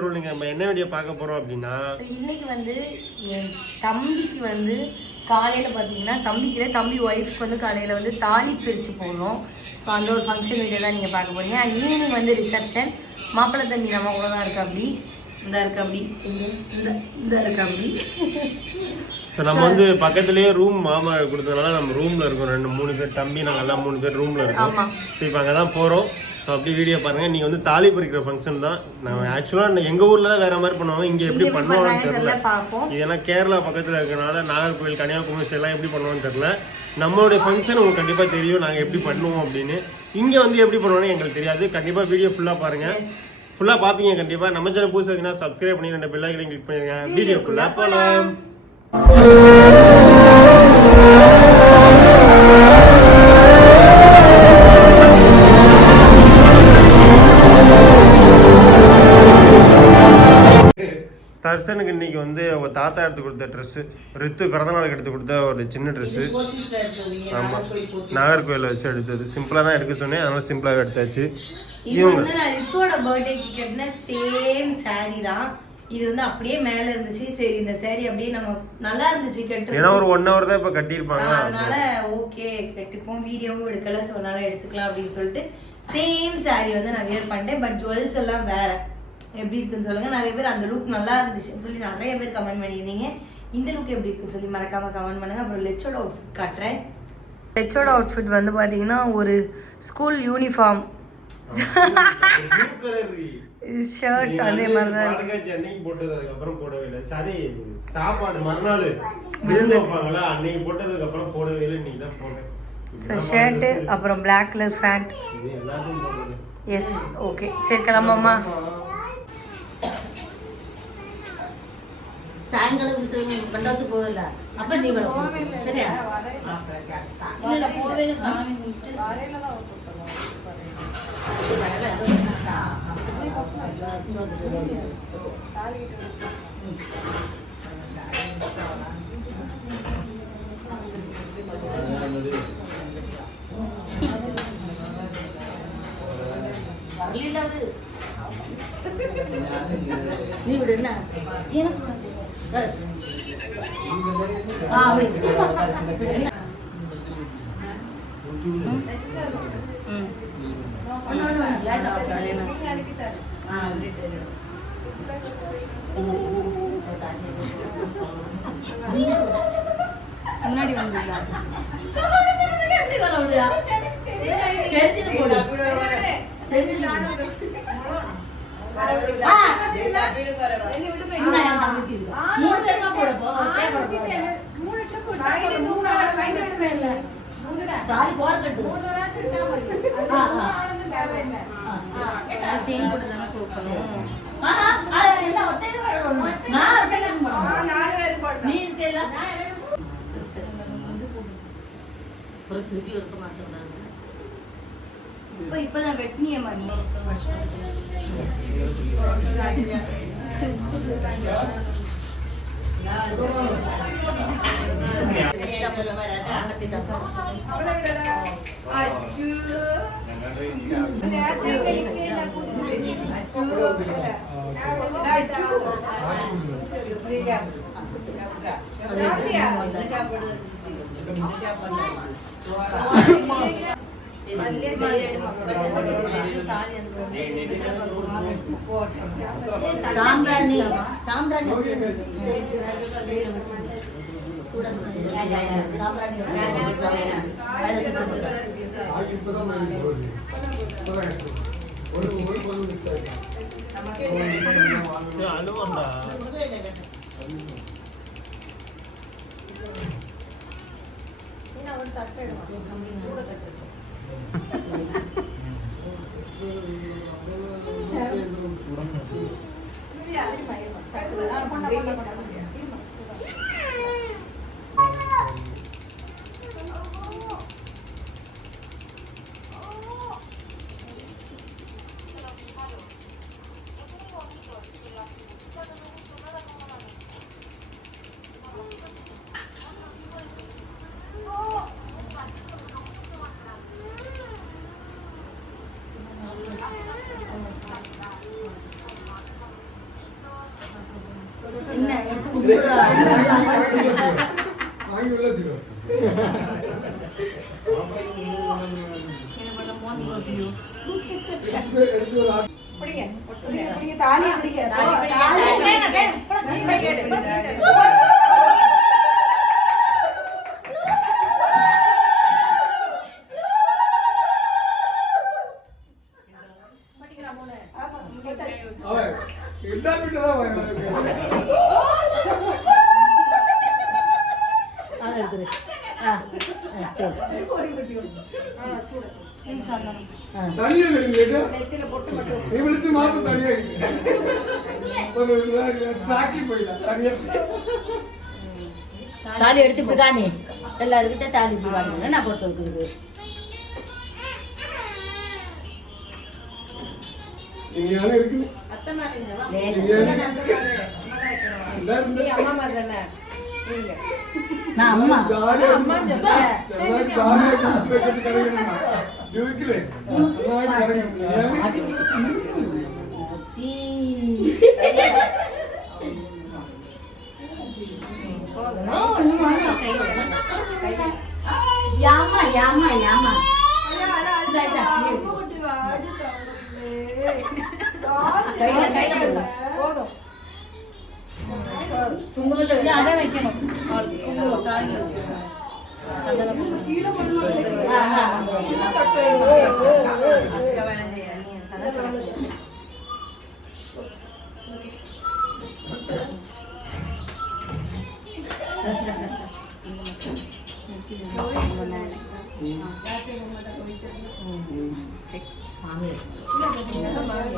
Rule நீங்கள் நம்ம என்ன வீடியோ பார்க்க போகிறோம் அப்படின்னா? இன்னைக்கு வந்து என் தம்பிக்கு வந்து காலையில் பார்த்தீங்கன்னா தம்பிக்கிற தம்பி ஒய்ஃப்க்கு வந்து காலையில் வந்து தாலி பிரித்து போடணும். ஸோ அந்த ஒரு ஃபங்க்ஷன் வீடியோ தான் நீங்கள் பார்க்க போகிறீங்க அண்ட் ஈவினிங் வந்து ரிசப்ஷன் மாப்பிள்ளை தம்பி நம்ம கூட தான் இருக்கா அப்படி. இந்த இருக்க அப்படி. இந்த இந்த இருக்க அப்படி. ஸோ நம்ம வந்து பக்கத்துலேயே ரூம் மாமா கொடுத்ததுனால நம்ம ரூமில் இருக்கோம். ரெண்டு மூணு பேர் தம்பி நாங்கள் எல்லாம் மூணு பேர் ரூமில் இருக்கோம். ஸோ இப்போ அங்கே தான் போகிறோம் ஸோ அப்படி வீடியோ பாருங்கள் நீங்கள் வந்து தாலி பறிக்கிற ஃபங்க்ஷன் தான். நான் ஆக்சுவலாக எங்கள் ஊரில் தான் வேறு மாதிரி பண்ணுவாங்க. இங்கே எப்படி பண்ணுவாங்கன்னு தெரியல. இது ஏன்னா கேரளா பக்கத்தில் இருக்கனால நாகர்கோவில் கன்னியாகுமரி எல்லாம் எப்படி பண்ணுவோம்னு தெரியல. நம்மளுடைய ஃபங்க்ஷன் உங்களுக்கு கண்டிப்பாக தெரியும். நாங்கள் எப்படி பண்ணுவோம் அப்படின்னு. இங்கே வந்து எப்படி பண்ணுவோம்னு எங்களுக்கு தெரியாது. கண்டிப்பாக வீடியோ ஃபுல்லாக பாருங்கள் ஃபுல்லாக பார்ப்பீங்க கண்டிப்பாக நம்ம சேனல் புதுசு பார்த்தீங்கன்னா சப்ஸ்கிரைப் பண்ணி ரெண்டு பெல் ஐக்கனையும் கிளிக் பண்ணிருங்க. வீடியோக்குள்ளே போகலாம் தர்சனுக்கு இன்னைக்கு வந்து அவங்க தாத்தா எடுத்து கொடுத்த ட்ரெஸ்ஸு ரித்து பிறந்தநாளுக்கு எடுத்து கொடுத்த ஒரு சின்ன ட்ரெஸ்ஸு ஆமாம் நாகர்கோயிலில் வச்சு எடுத்தது. சிம்பிளாக தான் எடுக்க சொன்னேன் அதனால சிம்பிளாக எடுத்தாச்சு. இது வந்து நான் ரித்தோட பர்த்டேக்கு கட்டின சேம் saree தான். இது வந்து அப்படியே மேல இருந்துச்சு. சரி இந்த saree அப்படியே நம்ம நல்லா இருந்துச்சு கட்டுறது ஏன்னா ஒரு ஒன் ஹவர் தான் இப்போ கட்டியிருப்பாங்க. அதனால ஓகே கட்டிப்போம். வீடியோவும் எடுக்கல ஸோ அதனால எடுத்துக்கலாம் அப்படின்னு சொல்லிட்டு சேம் saree வந்து நான் வேர் பண்ணிட்டேன். பட் ஜுவல்ஸ் எல்லாம் வேற. எப்படி இருக்குன்னு சொல்லுங்க. நிறைய பேர் அந்த லுக் நல்லா இருந்துச்சுன்னு சொல்லி நிறைய பேர் கமெண்ட் பண்ணியிருந்தீங்க. இந்த லுக் எப்படி இருக்குன்னு சொல்லி மறக்காம கமெண்ட் பண்ணுங்க. அப்புறம் லெச்சோட அவுட்ஃபிட் காட்டுறேன். லெச்சோட அவுட்ஃபிட் வந்து பார்த்தீங்கன்னா ஒரு ஸ்கூல் யூனிஃபார்ம் ஷர்ட் அதே மாதிரி தான் போட்டது அதுக்கப்புறம் போடவே இல்லை. சரி சாப்பாடு மறுநாள் விருந்து வைப்பாங்களா? அன்னைக்கு போட்டதுக்கு அப்புறம் போடவே இல்லை. நீ தான் போடுறேன் ஸோ ஷர்ட்டு அப்புறம் black colour pant yes okay சரி கிளம்புமா சாயங்காலம் விட்டு பண்டாத்து போகல. அப்ப நீ சரியா? இல்ல போவே சாமி வரல அது நீ விடு என்ன? எனக்கு ஆ வை. என்ன? ம் ஒண்ணு, ஒண்ணு, ஒண்ணு. லைட்டா போட்டு. ஆ, முன்னாடி வந்துடலாம் எப்படி சொல்ல முடியா? தெரிஞ்சது போடு. தெரிஞ்சது திருப்பி இருக்க மாட்டேங்கிறாங்க இப்போ இப்போதான் வெட்டினியம்மா நீ. ഞാൻ சாம்பிராணி சாம்பிராணி. கூட சாம்பிராணி Yeah. தனியா இருக்கு நீ விழிச்சு மாத்த தனியா ஒரு சாக்கி போயிடலாம் தனியா. தாலி எடுத்து தானே எல்லாருக்கிட்ட தாலி நான் போட்டு வைக்கிறது? நான் அம்மா. ஜாலியா ചോദിക്കില്ലേ? യാമ യാമ യാമ. കുങ്കുമത്തെ അതെ വയ്ക്കണം കുങ്കുമം കാര്യം വെച്ചു யாமா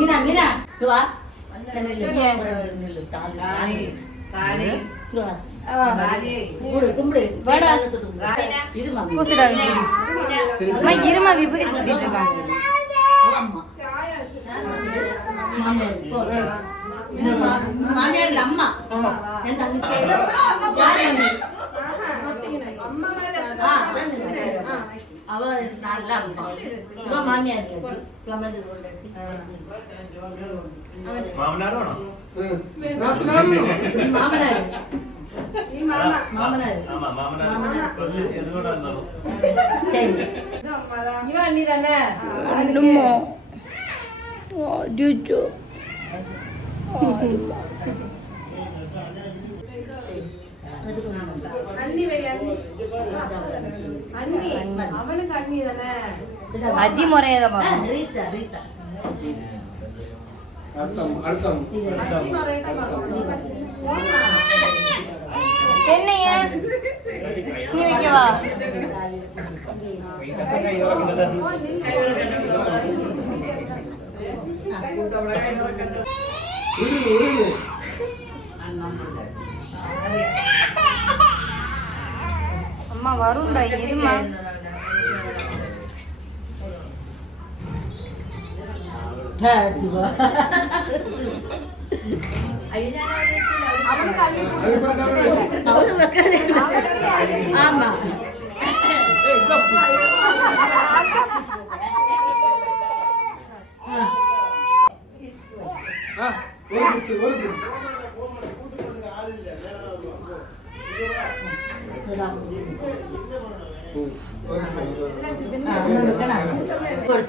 இதா, இதா, நீ வச்சுக்கோ. கையில கையில போடு. இருமா விபூதி பூசிட்டு இருக்காங்க அம்மா அவ நல்லா மாமியார் மாமனார் மாமனார் அஜி முறையதமா ரீட்டா ரீட்டா அர்த்தம் அர்த்தம் அர்த்தம் என்னைய நீ வைக்கவா உருகு உருகு அம்மா வரும்டா இருமா ஆ, சிவா. அது பண்ணாம அவரு வைக்கிறது இல்ல. ஆமா ஆ ஒரு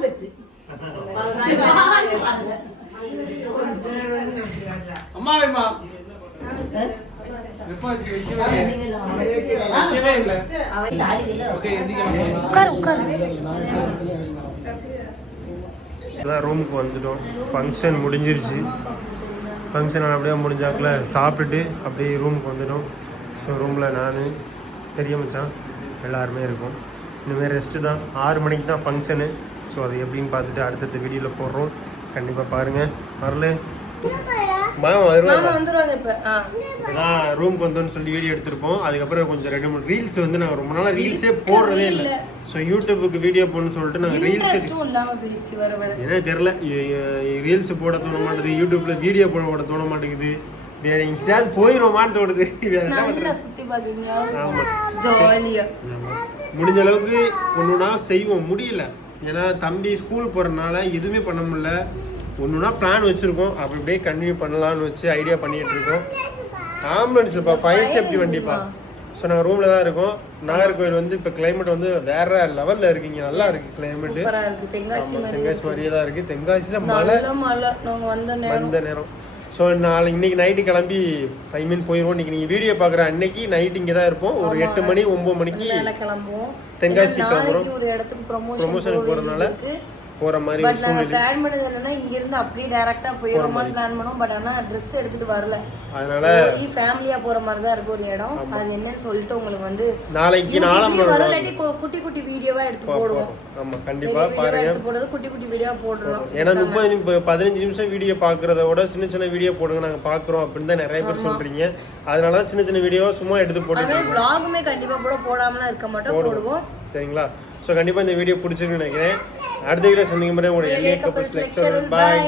குத்து அம்மா. அதான் ரூமுக்கு வந்துட்டோம். ஃபங்க்ஷன் முடிஞ்சிருச்சு. ஃபங்க்ஷன் அப்படியே முடிஞ்சாக்குல சாப்பிட்டுட்டு அப்படியே ரூமுக்கு வந்துட்டோம். ஸோ ரூமில் நான் பெரிய மச்சான் எல்லாருமே இருக்கோம். இனிமேல் ரெஸ்ட்டு தான். ஆறு மணிக்கு தான் ஃபங்க்ஷனு ஸோ அது எப்படின்னு பார்த்துட்டு அடுத்தடுத்த வீடியோவில் போடுறோம். கண்டிப்பாக பாருங்கள் வரல மாமா வருவாங்க ரூமுக்கு வந்தோன்னு சொல்லி வீடியோ எடுத்திருப்போம். அதுக்கப்புறம் கொஞ்சம் ரெண்டு மூணு ரீல்ஸ் வந்து நாங்கள் ரொம்ப நாளாக ரீல்ஸே போடுறதே இல்லை. ஸோ யூடியூபுக்கு வீடியோ போடணும்னு சொல்லிட்டு நாங்கள் ரீல்ஸ் என்ன தெரில ரீல்ஸ் போட தோண மாட்டேங்குது யூடியூப்ல வீடியோ போட போட தோண மாட்டேங்குது. வேற எங்கேயாவது போயிடுவோமான்னு தோணுது. வேற என்ன நல்லா பண்றது? சுத்தி பாக்குங்க ஆமா. ஜாலியா ஆமா. முடிஞ்ச அளவுக்கு ஒன்றுனா செய்வோம். முடியல. ஏன்னா தம்பி ஸ்கூல் போறதுனால எதுவுமே பண்ண முடியல. ஒன்றுனா பிளான் வச்சுருக்கோம். அப்படி அப்படியே கண்டினியூ பண்ணலாம்னு வச்சு ஐடியா பண்ணிட்டு இருக்கோம். ஆம்புலன்ஸ்லப்பா ஃபயர் சேஃப்டி வண்டிப்பா. ஸோ நாங்கள் ரூமில் தான் இருக்கோம். நாகர்கோவில் வந்து இப்போ climate வந்து வேற லெவலில் இருக்கு. இங்கே நல்லா இருக்கு இருக்கு. தென்காசி மாதிரியே தான் இருக்கு. தென்காசியில் மழை மழை. நாங்க வந்த நேரம். வந்த நேரம். ஸோ நாளை இன்னைக்கு நைட்டு கிளம்பி ஐ மீன் போயிடுவோம் இன்னைக்கு நீங்கள் வீடியோ பார்க்குற அன்னைக்கு நைட் இங்கே தான் இருப்போம். ஒரு எட்டு மணி ஒம்பது மணிக்கு கிளம்புவோம். தென்காசி கிளம்புறோம். ஒரு இடத்துக்கு ப்ரொமோஷன் போகிறதுனால போகிற மாதிரி பட் நாங்க பிளான் பண்ணது என்னன்னா இங்க இருந்து அப்படியே டைரக்டா போயிடுறோமான்னு பிளான் பண்ணோம் பட் ஆனா ட்ரெஸ் எடுத்துட்டு வரல. அதனால ஃபேமிலியா போற மாதிரி தான் இருக்கு ஒரு இடம். அது என்னன்னு சொல்லிட்டு உங்களுக்கு வந்து நாளைக்கு இல்லாட்டி கு- குட்டி குட்டி வீடியோவா எடுத்து போடுவோம். கண்டிப்பாக வீடியோவா பாருங்க. எடுத்து போடுறது குட்டி குட்டி வீடியோவா போடுறோம். ஏன்னா முப்பது பதினஞ்சு நிமிஷம் வீடியோ பார்க்குறத விட சின்ன சின்ன வீடியோ போடுங்க நாங்கள் பார்க்குறோம் அப்படின்னு தான் நிறைய பேர் சொல்கிறீங்க அதனால தான் சின்ன சின்ன வீடியோ சும்மா எடுத்து அதே vlogமே கண்டிப்பா கூட போடாமலாம் இருக்க மாட்டோம் போடுவோம். சரிங்களா? ஸோ கண்டிப்பாக இந்த வீடியோ பிடிச்சிருக்குன்னு நினைக்கிறேன். அடுத்த வீடியோ சந்திக்கும் முறை உங்களுடைய எல்ஏ கப்பல்ஸ் பாய்